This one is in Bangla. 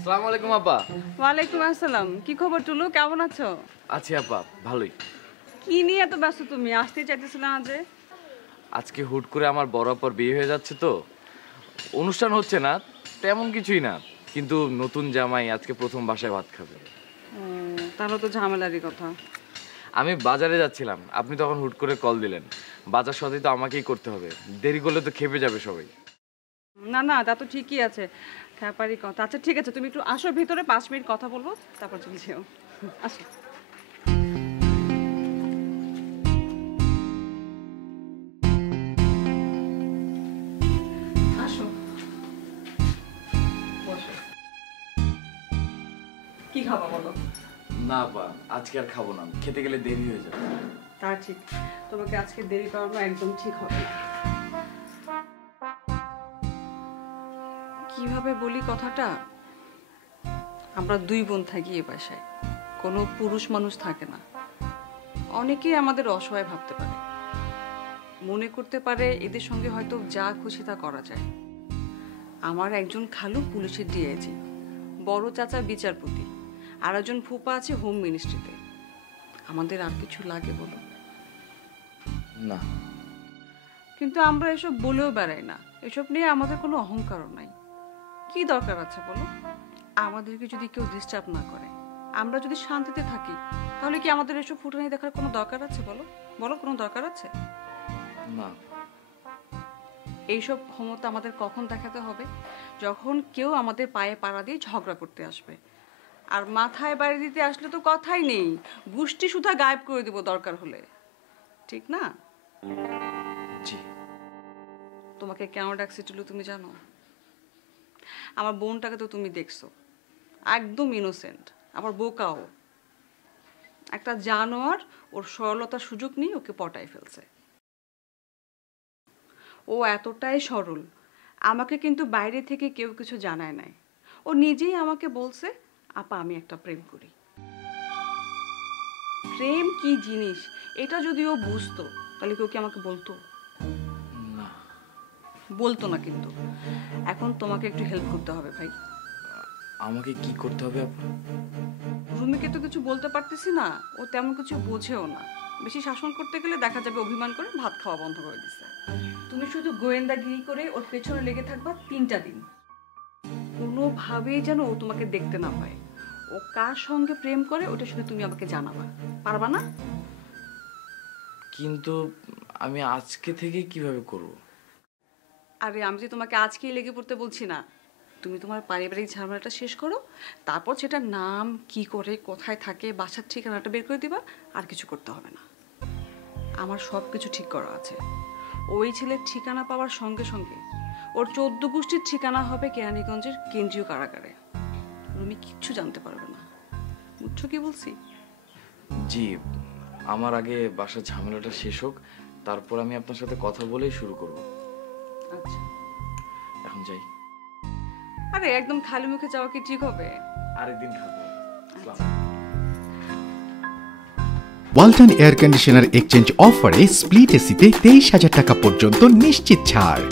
আসসালামু আলাইকুম আপা। ওয়ালাইকুম আসসালাম। কি খবর টুলু, কেমন আছো? আছি আপা, ভালোই। কি নিয়ে এত ব্যস্ত তুমি? আসতেই চাইতেছিলে না যে? আজকে হুট করে আমার বড় আপার বিয়ে হয়ে যাচ্ছে তো, অনুষ্ঠান হচ্ছে না, তেমন কিছুই না, কিন্তু নতুন জামাই আজকে প্রথম বাসায় ভাত খাবে। তাহলে তো ঝামেলারই কথা। আমি বাজারে যাচ্ছিলাম, আপনি তখন হুট করে কল দিলেন। বাজার সদাই তো আমাকেই করতে হবে, দেরি করলে তো খেপে যাবে সবাই। না না, তা তো ঠিকই আছে, খ্যাপারি কথা। আচ্ছা ঠিক আছে, তুমি একটু আসো ভিতরে, 5 মিনিট কথা বলবো, তারপর চলে যেও। আসো। আসো, বসো। কি খাবা বলো? না আপা, আজকে আর খাবো না, খেতে গেলে দেরি হয়ে যাবে। তা ঠিক, তোমাকে আজকে দেরি করানো একদম ঠিক হবে না। কিভাবে বলি কথাটা? আমরা 2 বোন থাকি এ বাসায়, কোনো পুরুষ মানুষ থাকে না। অনেকেই আমাদের অসহায় ভাবতে পারে, মনে করতে পারে এদের সঙ্গে হয়তো যা খুশি তা করা যায়। আমার একজন খালু পুলিশের ডিআইজি, বড় চাচা বিচারপতি, আর একজন ফুপা আছে হোম মিনিস্ট্রিতে। আমাদের আর কিছু লাগে বলো? না। কিন্তু আমরা এসব বলেও বেড়াই না, এসব নিয়ে আমাদের কোনো অহংকারও নাই। কি দরকার আছে বলো? আমাদেরকে যদি কেউ ডিস্টার্ব না করে, আমরা যদি শান্তিতে থাকি, তাহলে কি আমাদের এসব ফুটানি দেখার কোনো দরকার আছে বলো? বলো, কোনো দরকার আছে? না। এইসব ক্ষমতা আমাদের কখন দেখাতে হবে? যখন কেউ আমাদের পায়ে পাড়া দিয়ে ঝগড়া করতে আসবে। আর মাথায় বাড়ি দিতে আসলে তো কথাই নেই, গুষ্টি সুধা গায়েব করে দেব দরকার হলে। ঠিক না? জি। তোমাকে কেন ডাকছি টুলু তুমি জানো? আমার বোনটাকে তো তুমি দেখছো, একদম ইনোসেন্ট, আবার বোকাও। একটা জানোয়ার ওর সরলতার সুযোগ নিয়ে ওকে পটায় ফেলছে। ও এতটাই সরল, আমাকে কিন্তু বাইরে থেকে কেউ কিছু জানায় নাই। ও নিজেই আমাকে বলছে, আপা আমি একটা প্রেম করি। প্রেম কি জিনিস এটা যদি ও বুঝতো, তাহলে কেউ কি আমাকে বলতো? না। বলতো না। কিন্তু এখন তোমাকে একটু হেল্প করতে হবে ভাই। আমাকে কি করতে হবে আপা? রুমিকে তো কিছু বলতে পারতেছি না, ও তেমন কিছু বোঝেও না। বেশি শাসন করতে গেলে দেখা যাবে অভিমান করে ভাত খাওয়া বন্ধ করে দিচ্ছে। তুমি শুধু গোয়েন্দাগিরি করে ওর পেছনে লেগে থাকবা 3টা দিন, কোনোভাবেই যেন ও তোমাকে দেখতে না পায়। ও কার সঙ্গে প্রেম করে ওটা শুধু তুমি আমাকে জানাবা, পারবা না? কিন্তু আমি আজকে থেকে কিভাবে করব? আরে আমি যে তোমাকে আজকেই লেগে পড়তে বলছি না, তুমি তোমার পারিবারিক ঝামেলাটা শেষ করো, তারপর সেটা নাম কি করে, কোথায় থাকে, বাসার ঠিকানাটা বের করে দিবা। আর কিছু করতে হবে না, আমার সব কিছু ঠিক করা আছে। ওই ছেলের ঠিকানা পাওয়ার সঙ্গে সঙ্গে ওর 14 গোষ্ঠীর ঠিকানা হবে কেরানীগঞ্জের কেন্দ্রীয় কারাগারে। তুমি কিচ্ছু জানতে পারবে না, বুঝছো কি বলছি? জি, আমার আগে বাসার ঝামেলাটা শেষ হোক, তারপর আমি আপনার সাথে কথা বলেই শুরু করব। আচ্ছা। এখন যাই। আরে একদম খালি মুখে যাওয়া কি ঠিক হবে? আরেকদিন খাবো। আচ্ছা। ওয়ালটন এয়ার কন্ডিশনার এক্সচেঞ্জ অফারে স্প্লিট এসিতে 23,000 টাকা পর্যন্ত নিশ্চিত ছাড়।